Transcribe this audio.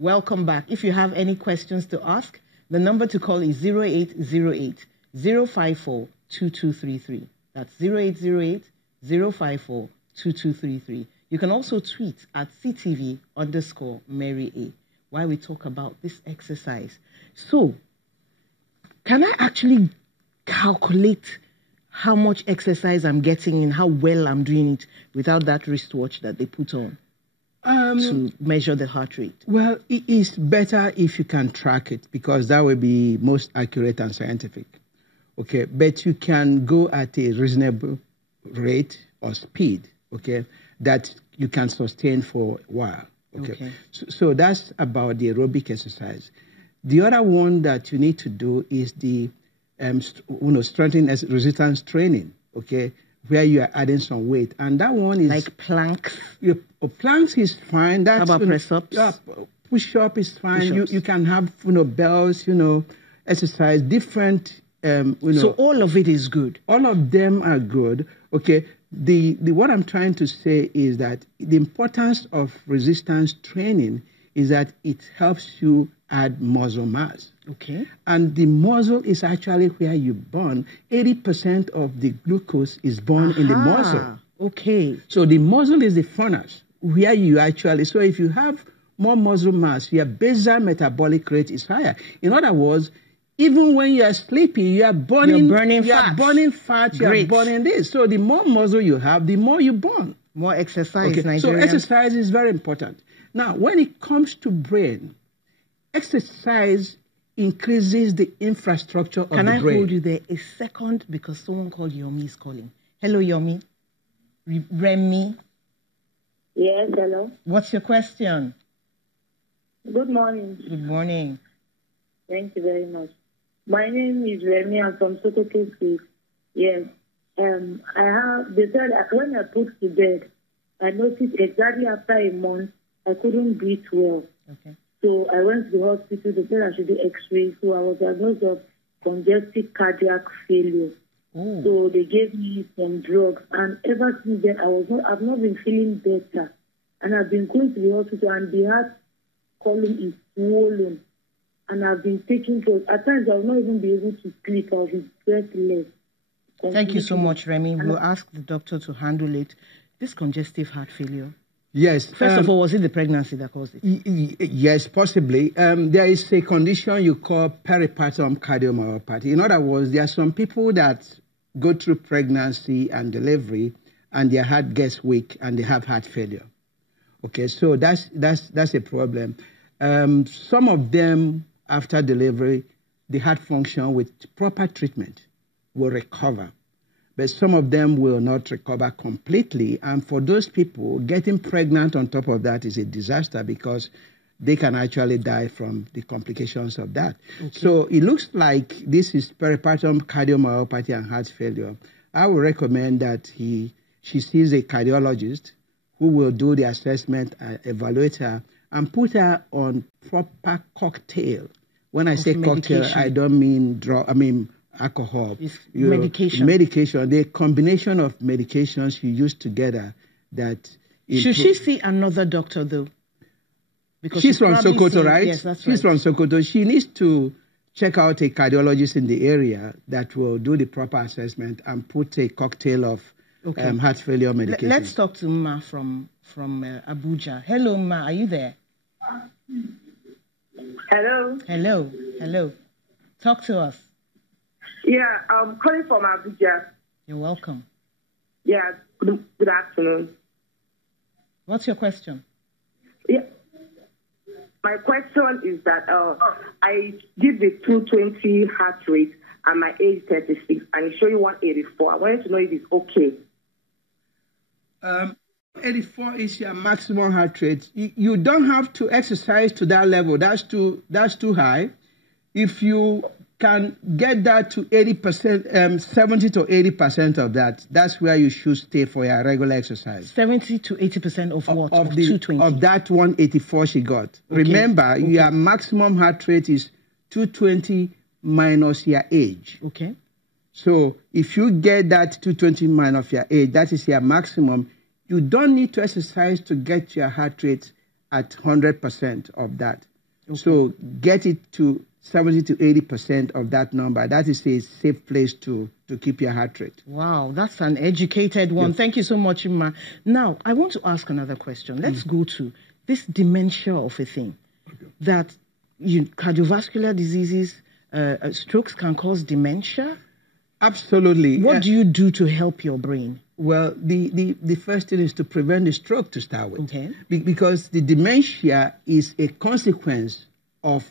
Welcome back. If you have any questions to ask, the number to call is 0808 054 2233. That's 0808 054 2233. You can also tweet at CTV_Mary A while we talk about this exercise. So, can I actually calculate how much exercise I'm getting and how well I'm doing it without that wristwatch that they put on to measure the heart rate? Well, it is better if you can track it, because that will be most accurate and scientific. Okay, but you can go at a reasonable rate or speed, okay, that you can sustain for a while. Okay. So that's about the aerobic exercise. The other one that you need to do is the strengthening resistance training, okay, where you are adding some weight. And that one is... Like planks? Planks is fine. That's, how about press-ups? Push-up is fine. You can have, bells, exercise, different... So all of it is good? All of them are good, okay. What I'm trying to say is that the importance of resistance training is that it helps you add muscle mass. Okay. And the muscle is actually where you burn. 80% of the glucose is burned in the muscle. Okay. So the muscle is the furnace where you actually, so if you have more muscle mass, your basal metabolic rate is higher. In other words, even when you are sleepy, you are burning fat. You are burning this. So the more muscle you have, the more you burn. More exercise. Okay. So exercise is very important. Now, when it comes to brain, exercise increases the infrastructure of the brain. Can I hold you there a second, because someone called Yomi is calling. Hello, Yomi. Remy. Yes, hello. What's your question? Good morning. Good morning. Thank you very much. My name is Remy. I'm from Sokoto State. Yes. They said when I put to bed, I noticed exactly after a month, I couldn't breathe well. Okay. So I went to the hospital. They said I should do X-ray. So I was diagnosed with congestive cardiac failure. Ooh. So they gave me some drugs. And ever since then, I've not been feeling better. And I've been going to the hospital, and the heart column is swollen. And I've been taking drugs. At times, I will not even be able to sleep. I'll be breathless. Thank you so much, Remy. We'll ask the doctor to handle it. This congestive heart failure. Yes. First of all, was it the pregnancy that caused it? Yes, possibly. There is a condition you call peripartum cardiomyopathy. In other words, there are some people that go through pregnancy and delivery, and their heart gets weak, and they have heart failure. Okay, so that's a problem. Some of them, after delivery, the heart function with proper treatment will recover. But some of them will not recover completely. And for those people, getting pregnant on top of that is a disaster, because they can actually die from the complications of that. Okay. So it looks like this is peripartum cardiomyopathy and heart failure. I would recommend that she sees a cardiologist who will do the assessment, evaluate her, and put her on proper cocktail. When I say cocktail, I don't mean alcohol. Medication. Medication. The combination of medications you use together that... Should she see another doctor, though? Because she's from Sokoto, right? Yes, that's right. She's from Sokoto. She needs to check out a cardiologist in the area that will do the proper assessment and put a cocktail of heart failure medication. Let's talk to Ma from Abuja. Hello, Ma. Are you there? Hello. Hello. Hello. Talk to us. Yeah, I'm calling from Abuja. You're welcome. Yeah, good afternoon. What's your question? Yeah. My question is that I did the 220 heart rate at my age 36, and it's showing 184. I wanted to know if it's okay. 84 is your maximum heart rate. You don't have to exercise to that level. That's too high. If you can get that to 80%, 70 to 80% of that, that's where you should stay for your regular exercise. 70 to 80% of what? Of 220? Of that 184 she got. Okay. Remember, your maximum heart rate is 220 minus your age. Okay. So if you get that 220 minus your age, that is your maximum. You don't need to exercise to get your heart rate at 100% of that. So get it to 70 to 80% of that number. That is a safe place to keep your heart rate. Wow, that's an educated one. Yes. Thank you so much, Ima. Now, I want to ask another question. Let's go to this dementia of a thing. That cardiovascular diseases, strokes can cause dementia? Absolutely. What do you do to help your brain? Well, the first thing is to prevent the stroke to start with. Okay. Because the dementia is a consequence of